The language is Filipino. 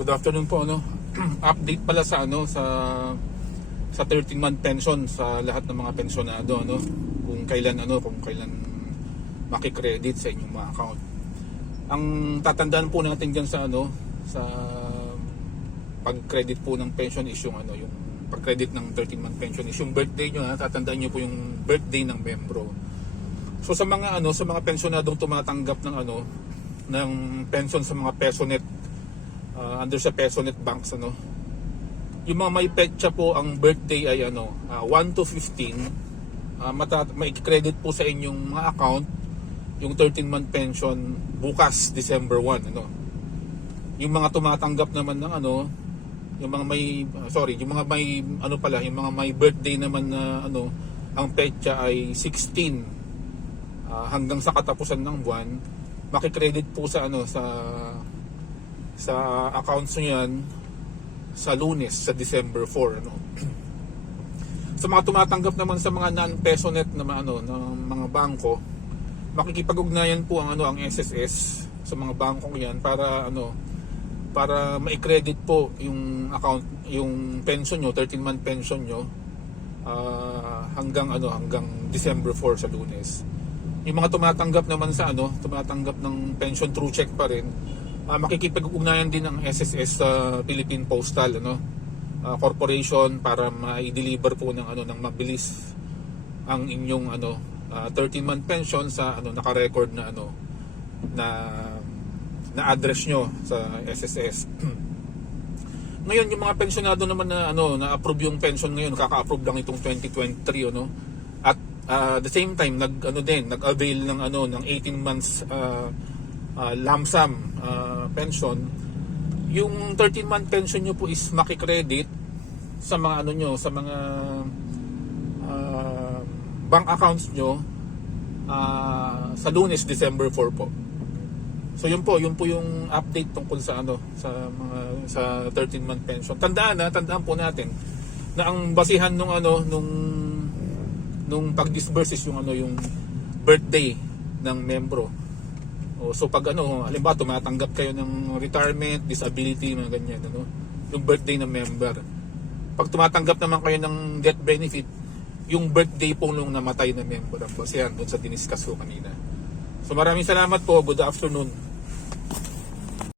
Good afternoon po, ano. Update pala sa sa 13-month pension sa lahat ng mga pensyonado, ano. Kung kailan maki-credit sa inyong mga account. Ang tatandaan po natin diyan sa sa pag-credit po ng pension is yung yung pag-credit ng 13-month pension is yung birthday nyo, ha. Tatandaan niyo po yung birthday ng membro. So sa mga sa mga pensyonadong tumatanggap ng ng pension sa mga PESONet, under sa PESONet banks, yung mga may petsa po ang birthday ay 1 to 15, may credit po sa inyong mga account yung 13-month pension bukas December 1, yung mga tumatanggap naman ng yung mga may yung mga may yung mga may birthday naman na ang petsa ay 16 hanggang sa katapusan ng buwan, maki-credit po sa sa accounts nyo yan sa Lunes, sa December 4, Sa mga tumatanggap naman sa mga non-PESONet na ng mga bangko, makikipag-ugnayan po ang ang SSS sa mga bangkong yan para para ma-credit po yung account, yung pension nyo, 13-month pension nyo, hanggang December 4 sa Lunes. Yung mga tumatanggap naman sa tumatanggap ng pension through check pa rin, makikipag-ugnayan din ng SSS sa Philippine Postal Corporation para ma-deliver po ng ng mabilis ang inyong 13-month pension sa naka-record na na address nyo sa SSS. Ngayon yung mga pensionado naman na na-approve yung pension ngayon, kaka-approve lang itong 2023, at the same time nag-avail ng ng 18 months lump sum pension. Yung 13-month pension nyo po is maki-credit sa mga sa mga bank accounts nyo sa Lunes, December 4 po. So yun po yung update tungkol sa sa 13-month pension. Tandaan po natin na ang basihan nung pag-disburse is yung birthday ng membro. So pag halimbawa tumatanggap kayo ng retirement, disability, mga ganyan, yung birthday ng member. Pag tumatanggap naman kayo ng death benefit, yung birthday po nung namatay na member ang basihan doon sa diniscuss ko kanina. So maraming salamat po. Good afternoon.